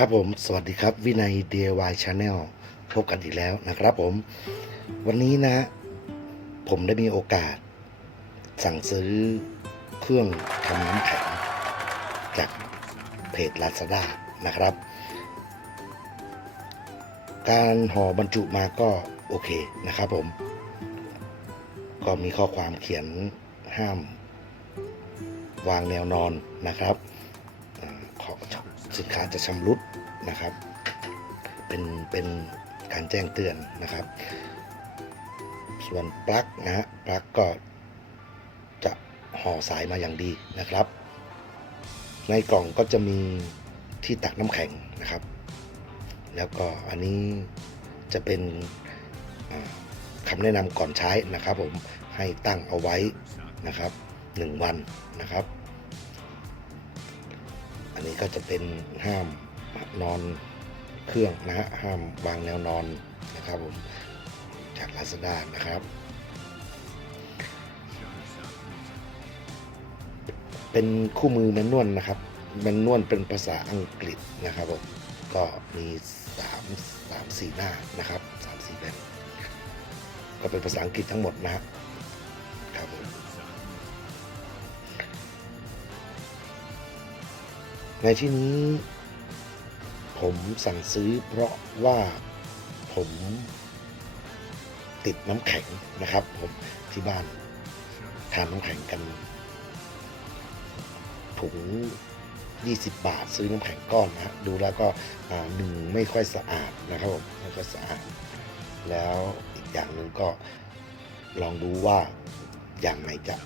ครับผมสวัสดีครับวินัย DIY Channel พบกันอีกแล้วนะครับผม วันนี้นะ ผมได้มีโอกาส สั่งซื้อเครื่องทำน้ำแข็งจากเพจ Lazada นะครับ การห่อบรรจุมาก็โอเคนะครับผม ก็มีข้อความเขียนห้าม วางแนวนอนนะครับขอ สินค้าจะชำรุดนะครับ เป็นเป็นการแจ้งเตือนนะครับ ส่วนปลั๊กนะฮะปลั๊กก็จะห่อสายมาอย่างดีนะครับ ในกล่องก็จะมีที่ตักน้ำแข็งนะครับ แล้วก็อันนี้จะเป็นคำแนะนำก่อนใช้นะครับผมให้ตั้งเอาไว้นะครับ 1 วันนะครับ นี้ก็จะเป็นห้ามนอนเครื่องนะฮะห้ามวางแนวนอนนะครับผมจากลาซาด้านะครับ เป็นคู่มือแมนนวลนะครับแมนนวลเป็นภาษาอังกฤษนะครับผมก็มี3 3 4 หน้านะครับ3 4แผ่นก็เป็นภาษาอังกฤษทั้งหมดนะครั ในที่นี้ผมสั่งซื้อเพราะว่าผมติดน้ำแข็งนะครับ ผมที่บ้านทานน้ำแข็งกันถุง20 บาทซื้อน้ำแข็งก้อนนะฮะดูแล้วก็หนึ่งไม่ค่อยสะอาดนะครับผมไม่ค่อยสะอาด แล้วอีกอย่างหนึ่งก็ลองดูว่าอย่างไหนจะ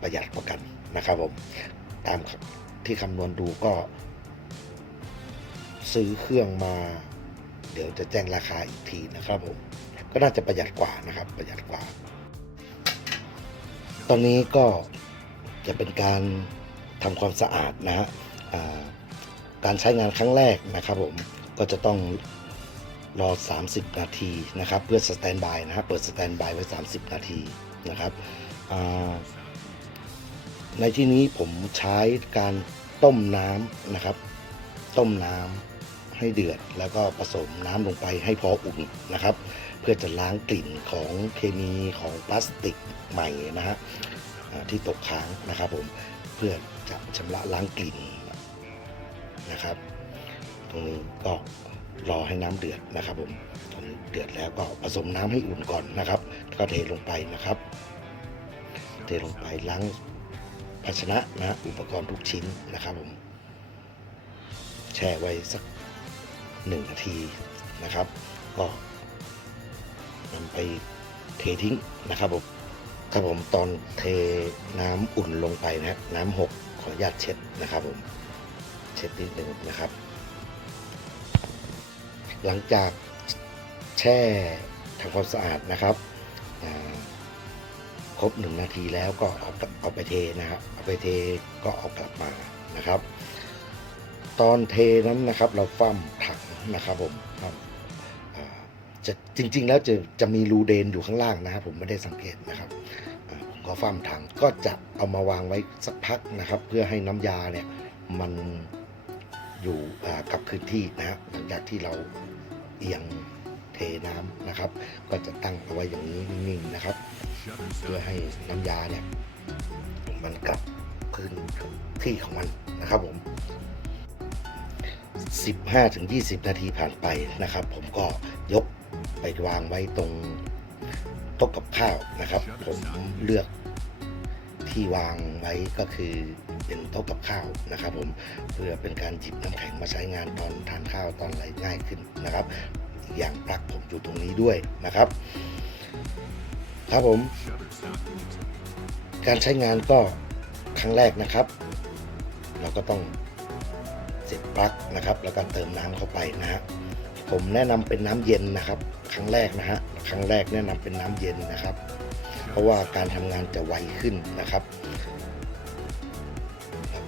ประหยัดกว่ากันนะครับผมตาม ที่คำนวณดูก็ ซื้อเครื่องมา เดี๋ยวจะแจ้งราคาอีกทีนะครับผมก็น่าจะประหยัดกว่านะครับ ประหยัดกว่า ตอนนี้ก็จะเป็นการทำความสะอาดนะฮะการใช้งานครั้งแรกนะครับผมก็จะต้องรอ 30 นาทีนะครับ เพื่อสแตนบายนะครับเปิดสแตนบายไว้ 30 นาทีนะครับ ในที่นี้ผมใช้การต้มน้ำนะครับ ต้มน้ำให้เดือด แล้วก็ผสมน้ำลงไปให้พออุ่นนะครับ เพื่อจะล้างกลิ่นของเคมีของพลาสติกใหม่นะฮะที่ตกค้างนะครับผมเพื่อจะชำระล้างกลิ่นนะครับ ตรงนี้ก็รอให้น้ำเดือดนะครับผมตอนนี้เดือดแล้วก็ผสมน้ำให้อุ่นก่อนนะครับ ก็เทลงไปนะครับ เทลงไปล้าง ภาชนะนะอุปกรณ์ทุกชิ้นนะครับผมแช่ไว้สักหนึ่งนาทีนะครับ ก็นำไปเททิ้งนะครับผมครับผมตอนเทน้ำอุ่นลงไปนะน้ำหกขออนุญาตเช็ดนะครับผมเช็ดนิดหนึ่งนะครับ หลังจากแช่ทำความสะอาดนะครับ รบหนึ่งนาทีแล้วก็เอาเอาไปเทนะครับเอาไปเทก็เอากลับมานะครับ ตอนเทนั้นนะครับ เราฟั่มถังนะครับผมจะจริง ๆ แล้วจะจะมีรูเดนอยู่ข้างล่างนะครับ ผมไม่ได้สังเกตนะครับผมก็ฟั่มถังก็จะเอามาวางไว้สักพักนะครับ เพื่อให้น้ำยาเนี่ยมันอยู่กับพื้นที่นะฮะหลังจากที่เราเอียงเทน้ำนะครับ ก็จะตั้งเอาไว้อย่างนี้นิ่งๆนะครับ เพื่อให้น้ำยาเนี่ยมันกลับคืนที่ของมันนะครับผม 15ถึง20 นาทีผ่านไปนะครับ ผมก็ยกไปวางไว้ตรงโต๊ะกับข้าวนะครับ ผมเลือกที่วางไว้ก็คือเป็นโต๊ะกับข้าวนะครับ ผมเพื่อเป็นการหยิบน้ำแข็งมาใช้งานตอนทานข้าวตอนอะไรง่ายขึ้นนะครับอีกอย่างปลั๊กผมอยู่ตรงนี้ด้วยนะครับ ครับผม การใช้งานก็ครั้งแรกนะครับ เราก็ต้องเสียบปลั๊กนะครับ แล้วก็เติมน้ำเข้าไปนะฮะผมแนะนำเป็นน้ำเย็นนะครับ ครั้งแรกนะฮะครั้งแรกแนะนำเป็นน้ำเย็นนะครับ เพราะว่าการทำงานจะไวขึ้นนะครับ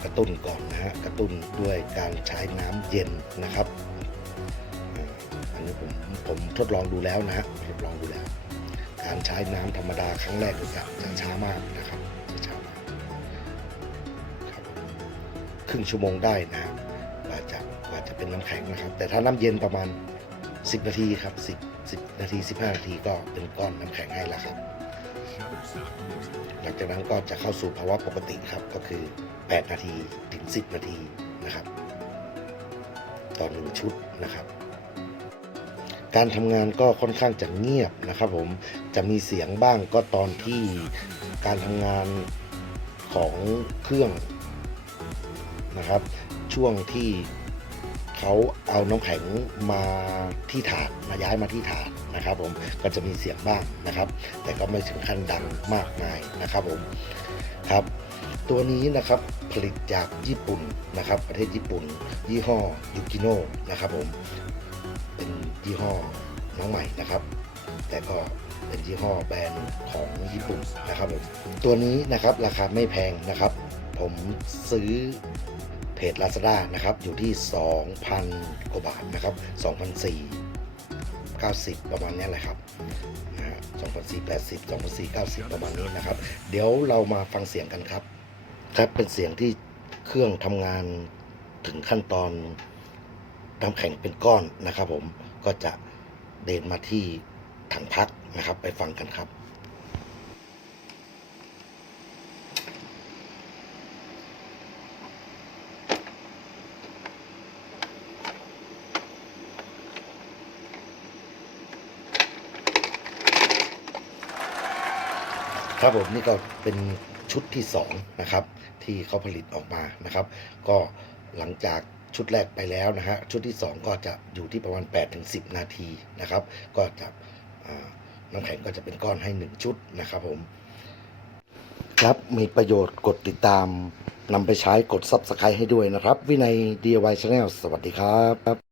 กระตุ้นก่อนนะฮะกระตุ้นด้วยการใช้น้ำเย็นนะครับอันนี้ผมผมทดลองดูแล้วนะฮะทดลองดูแล้ว ใช้น้ำธรรมดาครั้งแรกจะจะช้ามากนะครับจะช้ามากครับครึ่งชั่วโมงได้นะกว่าจะกว่าจะเป็นน้ำแข็งนะครับ แต่ถ้าน้ำเย็นประมาณ 10 นาทีครับ 10 10 นาที 15 นาทีก็เป็นก้อนน้ำแข็งให้แล้วครับ หลังจากนั้นก็จะเข้าสู่ภาวะปกติครับก็คือ 8 นาทีถึง 10 นาทีนะครับต่อหนึ่งชุดนะครับ การทำงานก็ค่อนข้างจะเงียบนะครับผมจะมีเสียงบ้างก็ตอนที่การทำงานของเครื่องนะครับ ช่วงที่เขาเอาน้ำแข็งมาที่ถาดมาย้ายมาที่ถาดนะครับผมก็จะมีเสียงบ้างนะครับ แต่ก็ไม่ถึงขั้นดังมากมายนะครับผมครับ ตัวนี้นะครับผลิตจากญี่ปุ่นนะครับ ประเทศญี่ปุ่น ยี่ห้อยูกิโนนะครับผมเป็น ยี่ห้อน้องใหม่นะครับ แต่ก็เป็นยี่ห้อแบรนด์ของญี่ปุ่นนะครับผมตัวนี้นะครับราคาไม่แพงนะครับ ผมซื้อเพจ Lazada นะครับ อยู่ที่ 2,000 กว่าบาทนะครับ2,490 ประมาณนี้แหละครับนะฮะ2,480 2,490 ประมาณนี้นะครับ เดี๋ยวเรามาฟังเสียงกันครับ ครับเป็นเสียงที่เครื่องทำงานถึงขั้นตอนน้ำแข็งเป็นก้อนนะครับผม ก็จะเดินมาที่ถังพักนะครับ ไปฟังกันครับครับผมนี่ก็เป็นชุดที่2นะครับที่เขาผลิตออกมานะครับ ก็หลังจาก ชุดแรกไปแล้วนะฮะชุดที่ 2 ก็จะอยู่ที่ประมาณ8ถึง10 นาทีนะครับ ก็จะน้ำแข็งก็จะเป็นก้อนให้ 1 ชุดนะครับผม ครับมีประโยชน์กดติดตามนำไปใช้กด Subscribe ให้ด้วยนะครับ วินัย DIY Channel สวัสดีครับ